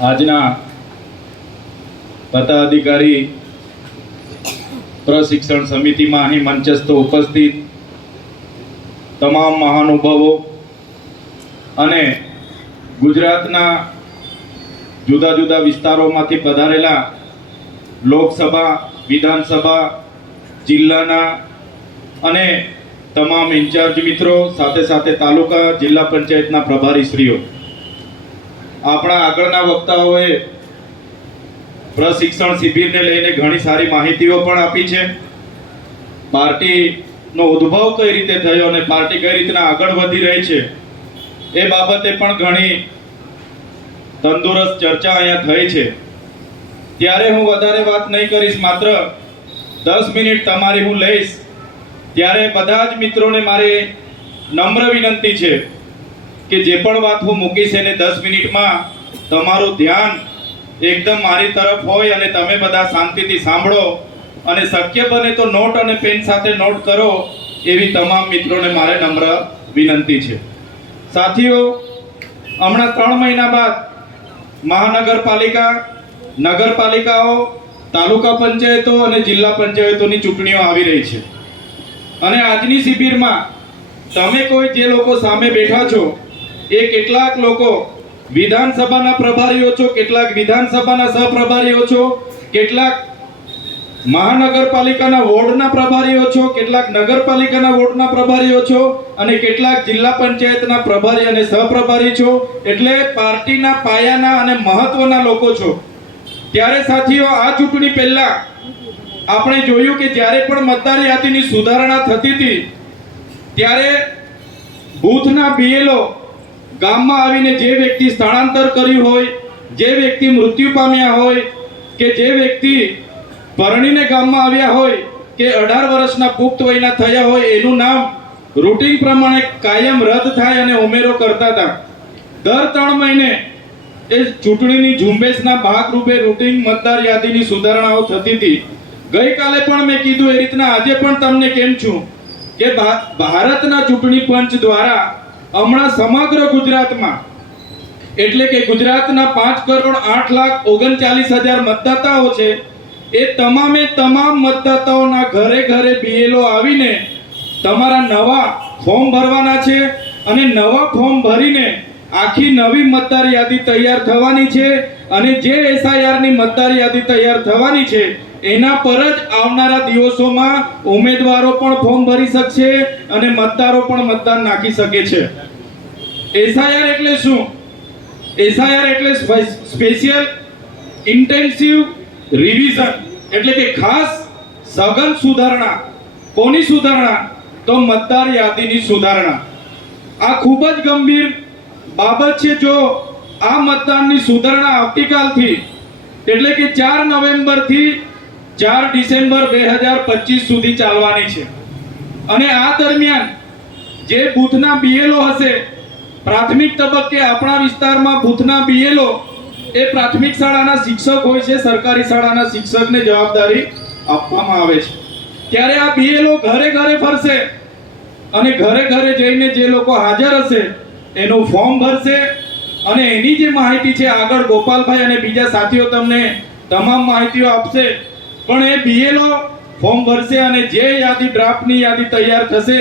આજના પદાધિકારી પ્રશિક્ષણ સમિતિમાં અહીં મંચસ્થ ઉપસ્થિત તમામ મહાનુભાવો અને ગુજરાતના જુદા જુદા વિસ્તારોમાંથી પધારેલા લોકસભા, વિધાનસભા, જિલ્લાના અને તમામ ઇન્ચાર્જ મિત્રો, સાથે સાથે તાલુકા જિલ્લા પંચાયતના પ્રભારીશ્રીઓ, આપણા આગળના વક્તાઓએ પ્રશિક્ષણ શિબિરને લઈને ઘણી સારી માહિતીઓ પણ આપી છે. પાર્ટીનો ઉદ્ભવ કઈ રીતે થયો અને પાર્ટી કઈ રીતના આગળ વધી રહી છે એ બાબતે પણ ઘણી તંદુરસ્ત ચર્ચા અહીંયા થઈ છે. ત્યારે હું વધારે વાત નહીં કરીશ, માત્ર 10 મિનિટ તમારી હું લઈશ. ત્યારે બધા જ મિત્રોને મારી નમ્ર વિનંતી છે કે જે પણ વાત હું મૂકીશ એને 10 મિનિટમાં તમારું ધ્યાન એકદમ મારી તરફ હોય અને તમે બધા શાંતિથી સાંભળો અને શક્ય બને તો નોટ અને પેન સાથે નોટ કરો, એવી તમામ મિત્રોને મારે નમ્ર વિનંતી છે. સાથીઓ, હમણાં 3 મહિના બાદ મહાનગરપાલિકા, નગરપાલિકાઓ, તાલુકા પંચાયતો અને જિલ્લા પંચાયતોની ચૂંટણીઓ આવી રહી છે. અને આજની શિબિરમાં તમે કોઈ જે લોકો સામે બેઠા છો એ કેટલાક લોકો વિધાનસભાના પ્રભારીઓ છો, કેટલાક વિધાનસભાના સહપ્રભારીઓ છો, કેટલાક મહાનગરપાલિકાના વોર્ડના પ્રભારીઓ છો, કેટલાક નગરપાલિકાના વોર્ડના પ્રભારીઓ છો અને કેટલાક જિલ્લા પંચાયતના પ્રભારી અને સહપ્રભારી છો. એટલે પાર્ટીના પાયાના અને મહત્વના લોકો છો. ત્યારે સાથીઓ, આ ચૂંટણી પહેલા આપણે જોયું કે જ્યારે પણ મતદાર યાદીની સુધારણા થતી હતી ત્યારે બૂથના બીએલઓ ગામમાં આવીને જે વ્યક્તિ સ્થળાંતર કર્યું હોય, જે વ્યક્તિ મૃત્યુ પામ્યા હોય કે જે વ્યક્તિ પરણીને ગામમાં આવ્યા હોય કે 18 વર્ષના પુખ્ત વયના થયા હોય એનું નામ રૂટિન પ્રમાણે કાયમ રદ થાય અને ઉમેરો કરતા હતા. દર 3 મહિને એ ચૂંટણીની ઝુંબેશના ભાગરૂપે રૂટિન મતદાર યાદીની સુધારણાઓ થતી હતી. ગઈકાલે પણ મેં કીધું એ રીતના આજે પણ તમને કેમ છું કે ભારતના ચૂંટણી પંચ દ્વારા હમણાં સમગ્ર ગુજરાતમાં, એટલે કે ગુજરાતના 5,08,39,000 મતદાતાઓ છે, એ તમામે તમામ મતદાતાઓના ઘરે ઘરે બીએલઓ આવીને તમારા નવા ફોર્મ ભરવાના છે અને નવા ફોર્મ ભરીને આખી નવી મતદાર યાદી તૈયાર થવાની છે. અને જે એસઆઈઆર ની મતદાર યાદી તૈયાર થવાની છે એના પર જ આવનારા દિવસોમાં ઉમેદવારો પણ ફોર્મ ભરી શકશે અને મતદારો પણ મતદાન નાખી શકે છે. એસઆઈઆર એટલે શું? એસઆઈઆર એટલે સ્પેશિયલ ઇન્ટેન્સિવ રિવિઝન, એટલે કે ખાસ સઘન સુધારણા. કોની સુધારણા? તો મતદાર યાદીની સુધારણા. આ ખૂબ જ ગંભીર બાબત છે. જો આ મતદાનની સુધારણા આવતીકાલથી, એટલે કે 4 નવેમ્બરથી 4 ડિસેમ્બર 2025 સુધી ચાલવાની છે. અને આ દરમિયાન જે બૂથના બીએલઓ હશે, પ્રાથમિક તબક્કે આપણા વિસ્તારમાં બૂથના બીએલઓ એ પ્રાથમિક શાળાના શિક્ષક હોય છે, સરકારી શાળાના શિક્ષકને જવાબદારી આપવામાં આવે છે. ત્યારે આ બીએલઓ ઘરે ઘરે ફરશે અને ઘરે ઘરે જઈને જે લોકો હાજર હશે એનું ફોર્મ ભરશે અને એની જે માહિતી છે આગળ ગોપાલભાઈ અને બીજા સાથીઓ તમને તમામ માહિતીઓ આપશે. પણ એ બીએલઓ ફોર્મ ભરશે અને જે યાદી, ડ્રાફ્ટની યાદી તૈયાર થશે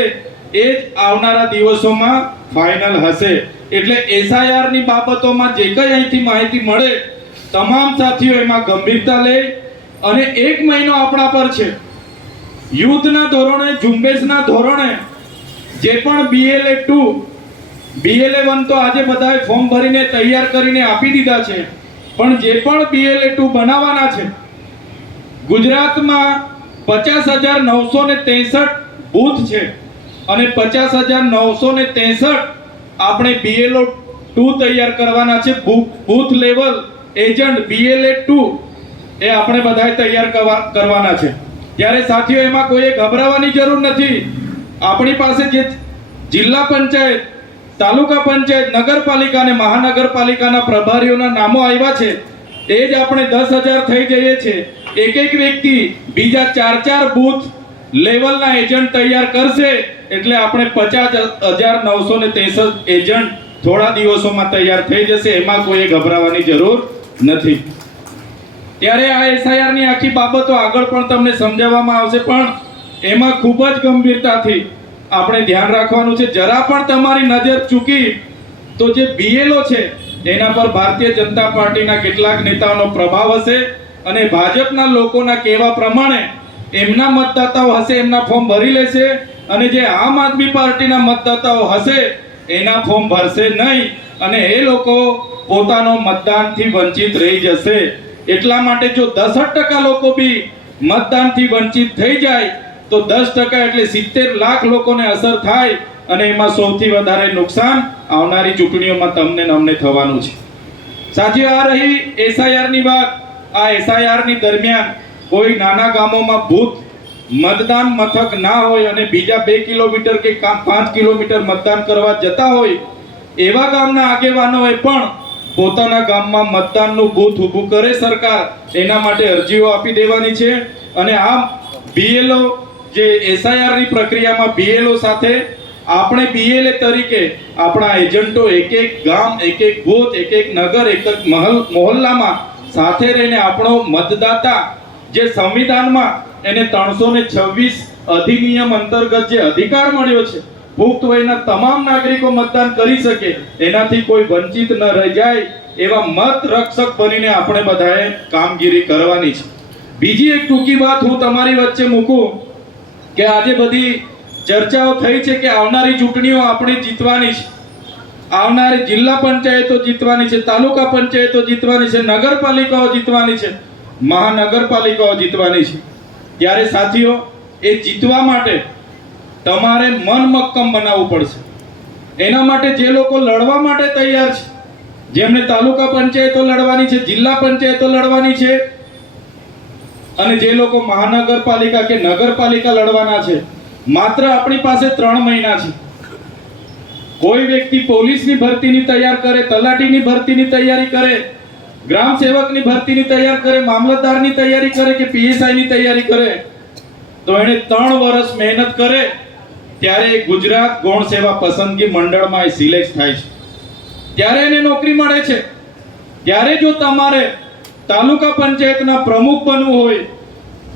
એ જ આવનારા દિવસોમાં ફાઇનલ હશે. એટલે એસઆઈઆર ની બાબતોમાં જે કંઈ અહીંથી માહિતી મળે તમામ સાથીઓ એમાં ગંભીરતા લે. અને 1 મહિનો આપણા પર છે. યુદ્ધના ધોરણે, ઝુંબેશના ધોરણે જે પણ BLA 2, BLA 1 તો આજે બધાએ ફોર્મ ભરીને તૈયાર કરીને આપી દીધા છે, પણ જે પણ BLA 2 બનાવવાના છે, ગુજરાતમાં 50,963 બૂથ છે અને 50,963 આપણે BLO 2 તૈયાર કરવાના છે. બૂથ લેવલ એજન્ટ BLA 2 એ આપણે બધાએ તૈયાર કરવાના છે. ત્યારે સાથીઓ, એમાં કોઈ ગભરાવાની જરૂર નથી. આપણી પાસે જે જિલ્લા પંચાયત, તાલુકા પંચાયત, નગરપાલિકા અને મહાનગરપાલિકાના પ્રભારીઓના નામો આવ્યા છે એ જ આપણે 10,000 થઈ જઈએ છીએ. એક વ્યક્તિ બીજા 4 બૂથ લેવલના એજન્ટ તૈયાર કરશે એટલે આપણે 50,963 એજન્ટ થોડા દિવસોમાં તૈયાર થઈ જશે. એમાં કોઈ ગભરાવાની જરૂર નથી. ત્યારે આ SIR ની આખી બાબતો આગળ પણ તમને સમજાવવામાં આવશે, પણ એમાં ખૂબ જ ગંભીરતાથી આપણે ધ્યાન રાખવાનું છે. જરા પણ તમારી નજર ચૂકી તો જે BLO છે એના પર ભારતીય જનતા પાર્ટીના કેટલાક નેતાઓનો પ્રભાવ હશે અને ભાજપના લોકોના કહેવા પ્રમાણે એમના મતદાતાઓ હશે એમના ફોર્મ ભરી લેશે અને જે આમ આદમી પાર્ટીના મતદાતાઓ હશે એના ફોર્મ ભરશે નહીં અને એ લોકો પોતાનો મતદાનથી વંચિત રહી જશે. એટલા માટે જો 10% લોકો બી મતદાનથી વંચિત થઈ જાય તો 10% એટલે 70 લાખ લોકોને અસર થાય અને એમાં સૌથી વધારે નુકસાન આવનારી ચૂંટણીઓમાં તમને ને અમને થવાનું છે. સાથીઓ, આ રહી SIR ની વાત. આ SIR ની દરમિયાન કોઈ નાના ગામોમાં બૂથ મતદાન મથક ના હોય અને બીજા 2 કિલોમીટર કે 5 કિલોમીટર મતદાન કરવા જતા હોય એવા ગામના આગેવાનોએ પણ પોતાના ગામમાં મતદાનનું બૂથ ઊભું કરે સરકાર એના માટે અરજીઓ આપી દેવાની છે. અને આ BLO જે SIR ની પ્રક્રિયામાં BLO સાથે આપણે BLA તરીકે આપણા એજન્ટો એક એક ગામ, એક એક બૂથ, એક એક નગર, એક એક મહોલ્લામાં સાથે રહીને આપણો મતદાતા જે સંવિધાનમાં એને 326 અધિનિયમ અંતર્ગત જે અધિકાર મળ્યો છે પુખ્ત વયના તમામ નાગરિકો મતદાન કરી શકે એનાથી કોઈ વંચિત ન રહી જાય એવા મત રક્ષક બનીને આપણે બધાએ કામગીરી કરવાની છે. બીજી એક ટૂંકી વાત હું તમારી વચ્ચે મૂકું કે આજે બધી ચર્ચાઓ થઈ છે કે આવનારી ચૂંટણીઓ આપણે જીતવાની છે, આવનારી જિલ્લા પંચાયતો જીતવાની છે, તાલુકા પંચાયતો જીતવાની છે, નગરપાલિકાઓ જીતવાની છે, મહાનગરપાલિકાઓ જીતવાની છે. ત્યારે સાથીઓ, એ જીતવા માટે તમારે મન મક્કમ બનાવવું પડશે. એના માટે જે લોકો લડવા માટે તૈયાર છે, જેમને તાલુકા પંચાયતો લડવાની છે, જિલ્લા પંચાયતો લડવાની છે અને જે લોકો મહાનગરપાલિકા કે નગરપાલિકા લડવાના છે, માત્ર આપણી પાસે 3 મહિના છે. કોઈ વ્યક્તિ પોલીસની ભરતીની તૈયાર કરે, તલાટીની ભરતીની તૈયારી કરે, ગ્રામ સેવકની ભરતીની તૈયાર કરે, મામલતદારની તૈયારી કરે કે PSI ની તૈયારી કરે તો એને 3 વર્ષ મહેનત કરે ત્યારે ગુજરાત ગૌણ સેવા પસંદગી મંડળમાં સિલેક્ટ થાય છે, ત્યારે એને નોકરી મળે છે. ત્યારે જો તમારે તાલુકા પંચાયતના પ્રમુખ બનવું હોય,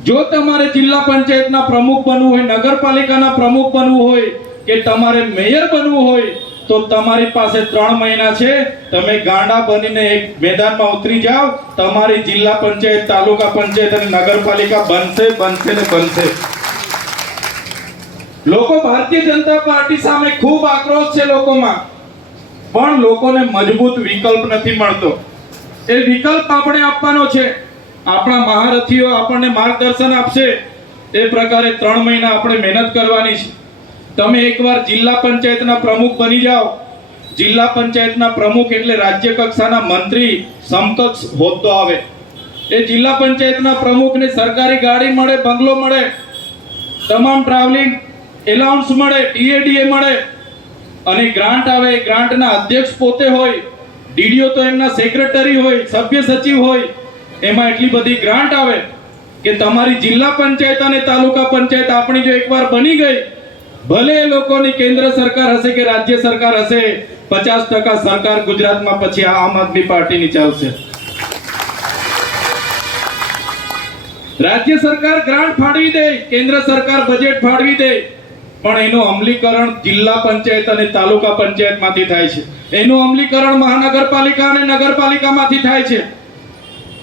જો તમારે જિલ્લા પંચાયતના પ્રમુખ બનવું હોય, નગરપાલિકાના પ્રમુખ બનવું હોય કે તમારે મેયર બનવું હોય તો તમારી પાસે 3 મહિના છે. તમે ગાંડા બનીને એક મેદાનમાં ઉતરી જાઓ, તમારી જિલ્લા પંચાયત, તાલુકા પંચાયત અને નગરપાલિકા બનશે ને બનશે. લોકો ભારતીય જનતા પાર્ટી સામે ખૂબ આક્રોશ છે લોકોમાં, પણ લોકોને મજબૂત વિકલ્પ નથી મળતો. એ વિકલ્પ આપણે આપવાનો છે. આપણા મહારથીઓ આપણને માર્ગદર્શન આપશે એ પ્રકારે 3 મહિના આપણે મહેનત કરવાની છે. તમે એકવાર જિલ્લા પંચાયતના પ્રમુખ બની જાઓ. જિલ્લા પંચાયતના પ્રમુખ એટલે રાજ્ય કક્ષાના મંત્રી સમકક્ષ હોદ્દો આવે. એ જિલ્લા પંચાયતના પ્રમુખને સરકારી ગાડી મળે, બંગલો મળે, તમામ ટ્રાવેલિંગ એલાઉન્સ મળે, TADA મળે અને ગ્રાન્ટ આવે. ગ્રાન્ટના અધ્યક્ષ પોતે હોય, DDO તો એમના સેક્રેટરી હોય, સભ્ય સચિવ હોય. એમાં એટલી બધી ગ્રાન્ટ આવે કે તમારી જિલ્લા પંચાયત અને તાલુકા પંચાયત આપણી જો એકવાર બની ગઈ, ભલે એ લોકોની કેન્દ્ર સરકાર હશે કે રાજ્ય સરકાર હશે, 50% સરકાર ગુજરાતમાં પછી આમ આદમી પાર્ટીની ચાલશે. રાજ્ય સરકાર ગ્રાન્ટ ફાળવી દે, કેન્દ્ર સરકાર બજેટ ફાળવી દે, પણ એનું અમલીકરણ જિલ્લા પંચાયત અને તાલુકા પંચાયતમાંથી થાય છે. એનું અમલીકરણ મહાનગરપાલિકા અને નગરપાલિકામાંથી થાય છે.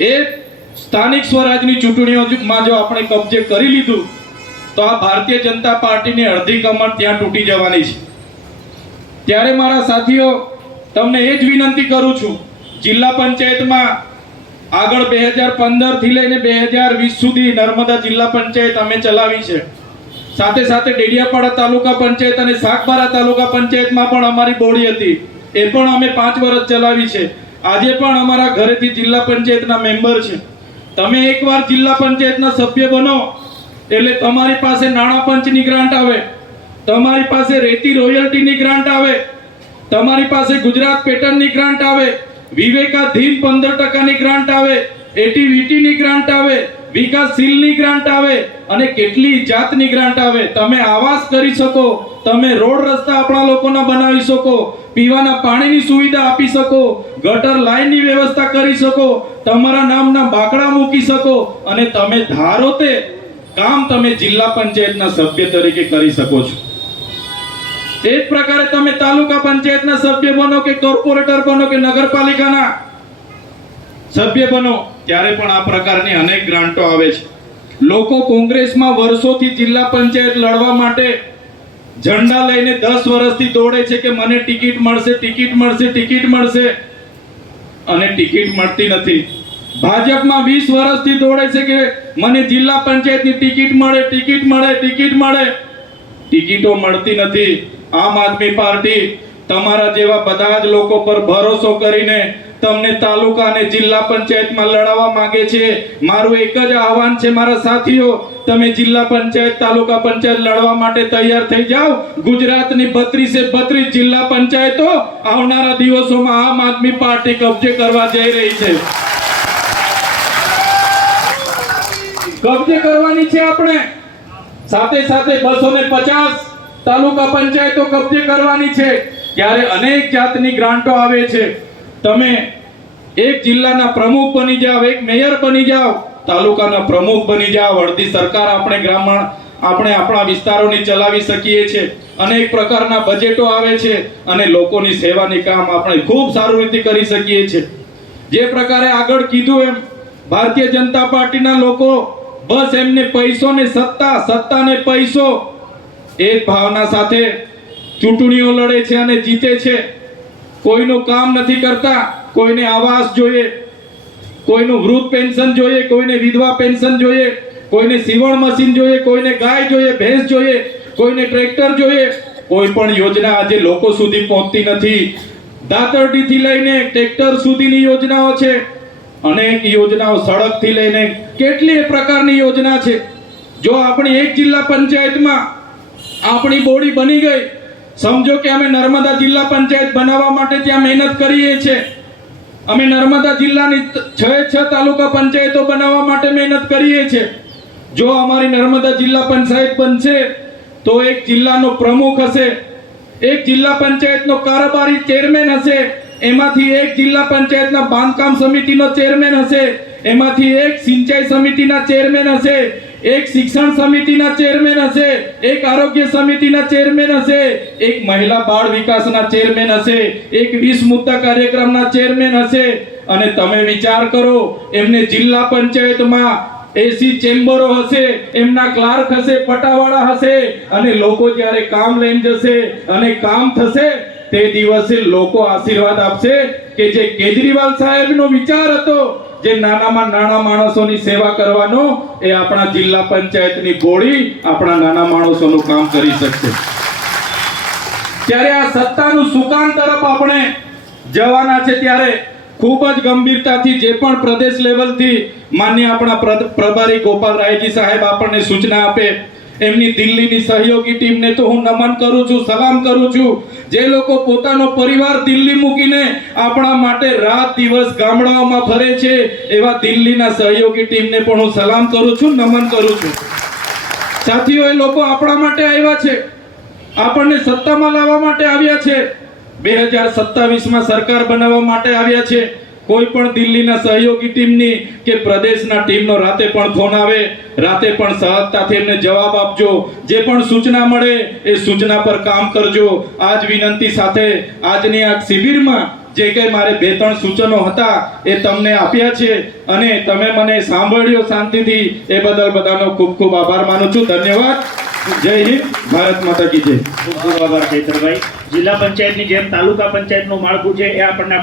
એ સ્થાનિક સ્વરાજની ચૂંટણીઓમાં જો આપણે કબજે કરી લીધું તો આ ભારતીય જનતા પાર્ટીની અડધી કમર ત્યાં તૂટી જવાની છે. ત્યારે મારા સાથીઓ, તમને એ જ વિનંતી કરું છું, જિલ્લા પંચાયતમાં આગળ 2015 થી લઈને 2020 સુધી નર્મદા જિલ્લા પંચાયત અમે ચલાવી છે. સાથે સાથે ડેડિયાપાડા તાલુકા પંચાયત અને સાગબારા તાલુકા પંચાયતમાં પણ અમારી બોડી હતી, એ પણ અમે 5 વર્ષ ચલાવી છે. આજે પણ અમારા ઘરેથી જિલ્લા પંચાયતના મેમ્બર છે. તમે એકવાર જિલ્લા પંચાયતના સભ્ય બનો એટલે તમારી પાસે નાણાં પંચની ગ્રાન્ટ આવે, તમારી પાસે રેતી રોયલ્ટીની ગ્રાન્ટ આવે, તમારી પાસે ગુજરાત પેટર્નની ગ્રાન્ટ આવે, વિવેકાધીન 15%ની ગ્રાન્ટ આવે, એટીવીટીની ગ્રાન્ટ આવે, વિકાસશીલની ગ્રાન્ટ આવે અને કેટલી જાતની ગ્રાન્ટ આવે. તમે આવાસ કરી શકો, તમે રોડ રસ્તા આપણા લોકોના બનાવી શકો, પીવાના પાણીની સુવિધા આપી શકો, ગટર લાઈનની વ્યવસ્થા કરી શકો, તમારા નામના બાકડા મૂકી શકો અને તમે ધારો તે કામ તમે જિલ્લા પંચાયતના સભ્ય તરીકે કરી શકો છો. એ જ પ્રકારે તમે તાલુકા પંચાયતના સભ્ય બનો કે કોર્પોરેટર બનો કે નગરપાલિકાના સભ્ય બનો, ત્યારે પણ આ પ્રકારની અનેક ગ્રાન્ટો આવે છે. લોકો કોંગ્રેસમાં વર્ષોથી જિલ્લા પંચાયત લડવા માટે ઝંડા લઈને 10 વર્ષથી દોડે છે કે મને ટિકિટ મળશે, ટિકિટ મળશે, ટિકિટ મળશે, અને ટિકિટ મળતી નથી. ભાજપમાં 20 વર્ષથી દોડે છે કે મને જિલ્લા પંચાયતની ટિકિટ મળે, ટિકિટ મળે, ટિકિટ મળે, ટિકિટો મળતી નથી. આમ આદમી પાર્ટી તમારા જેવા બધા જ લોકો પર ભરોસો કરીને તમને તાલુકા અને જિલ્લા પંચાયતમાં લડાવવા માંગે છે. મારું એક જ આહવાન છે મારા સાથીઓ, તમે જિલ્લા પંચાયત તાલુકા પંચાયત લડવા માટે તૈયાર થઈ જાઓ. ગુજરાતની 32 જિલ્લા પંચાયતો આવનારા દિવસોમાં આમ આદમી પાર્ટી કબજે કરવા જઈ રહી છે. કબજે કરવાની છે આપણે. સાથે સાથે 250 તાલુકા પંચાયતો કબજે કરવાની છે. ત્યારે અનેક જાતની ગ્રાન્ટો આવે છે. તમે એક જિલ્લાના પ્રમુખ બની જાઓ, એક મેયર બની જાઓ, તાલુકાના પ્રમુખ બની જાઓ, અડધી સરકાર આપણે આપણા વિસ્તારોની ચલાવી શકીએ છીએ. અનેક પ્રકારના બજેટો આવે છે અને લોકોની સેવાની કામ આપણે ખૂબ સારી રીતે કરી શકીએ છીએ. જે પ્રકારે આગળ કીધું એમ ભારતીય જનતા પાર્ટીના લોકો બસ એમને પૈસો ને સત્તા ને પૈસો એ ભાવના સાથે ચૂંટણીઓ લડે છે અને જીતે છે. કોઈનું કામ નથી કરતા. કોઈને આવાસ જોઈએ, કોઈનું વૃદ્ધ પેન્શન જોઈએ, કોઈને વિધવા પેન્શન જોઈએ, કોઈને સીવણ મશીન જોઈએ, કોઈને ગાય જોઈએ, ભેંસ જોઈએ, કોઈને ટ્રેક્ટર જોઈએ. કોઈ પણ યોજના આજે લોકો સુધી પહોંચતી નથી. દાતરડીથી લઈને ટ્રેક્ટર સુધીની યોજનાઓ છે. અનેક યોજનાઓ સડકથી લઈને કેટલી પ્રકારની યોજના છે. જો આપણી એક જિલ્લા પંચાયતમાં આપણી બોડી બની ગઈ, સમજો કે અમે નર્મદા જિલ્લા પંચાયત બનાવવા માટે ત્યાં મહેનત કરીએ છીએ. અમે નર્મદા જિલ્લાની 6 તાલુકા પંચાયતો બનાવવા માટે મહેનત કરીએ છીએ. જો અમારી નર્મદા જિલ્લા પંચાયત બનશે તો એક જિલ્લાનો પ્રમુખ હશે, એક જિલ્લા પંચાયતનો કારોબારી ચેરમેન હશે, એમાંથી એક જિલ્લા પંચાયતના બાંધકામ સમિતિનો ચેરમેન હશે, એમાંથી એક સિંચાઈ સમિતિના ચેરમેન હશે, એક શિક્ષણ સમિતિના ચેરમેન હશે, એક આરોગ્ય સમિતિના ચેરમેન હશે, એક મહિલા બાળ વિકાસના ચેરમેન હશે, એક 20 મુદ્દા કાર્યક્રમના ચેરમેન હશે. અને તમે વિચાર કરો, એમને જિલ્લા પંચાયતમાં એસી ચેમ્બરો હશે, એમના ક્લાર્ક હશે, પટાવાળા હશે, અને લોકો જ્યારે કામ લઈને જશે અને કામ થશે તે દિવસે લોકો આશીર્વાદ આપશે કે જે કેજરીવાલ સાહેબનો વિચાર હતો, જે નાનામાં નાના માણસોની સેવા કરવાનો, એ આપણા જિલ્લા પંચાયતની બોડી આપણા નાના માણસોનું કામ કરી શકશે. ત્યારે આ સત્તાનું સુકાન તરફ આપણે જવાના છે. ત્યારે ખૂબ જ ગંભીરતાથી જે પણ પ્રદેશ લેવલથી માન્ય આપણા પ્રભારી ગોપાલ રાયજી સાહેબ આપણને સૂચના આપે, એમની દિલ્હીની સહયોગી ટીમને તો હું નમન કરું છું, સલામ કરું છું. જે લોકો પોતાનો પરિવાર દિલ્હી મૂકીને આપણા માટે રાત દિવસ ગામડાઓમાં ફરે છે, એવા દિલ્હીના સહયોગી ટીમને પણ હું સલામ કરું છું, નમન કરું છું. સાથીઓ, એ લોકો આપણા માટે આવ્યા છે, આપણને સત્તામાં લાવવા માટે આવ્યા છે, 2027માં સરકાર બનાવવા માટે આવ્યા છે. કોઈ પણ દિલ્હીના સહયોગી ટીમની કે પ્રદેશના ટીમનો રાતે પણ ફોન આવે, રાતે પણ સહજતાથી એમને જવાબ આપજો. જે પણ સૂચના મળે એ સૂચના પર કામ કરજો. આજ વિનંતી સાથે આજની આ શિબિરમાં જે કંઈ મારે 2-3 સૂચનો હતા એ તમને આપ્યા છે અને તમે મને સાંભળ્યો શાંતિથી, એ બદલ બધાનો ખૂબ ખૂબ આભાર માનું છું. ધન્યવાદ. જય હિન્દ. ભારત માતા કી જય. ખૂબ ખૂબ આભાર ચૈતરભાઈ. જિલ્લા પંચાયતની જેમ તાલુકા પંચાયતનું માળખું છે એ આપણને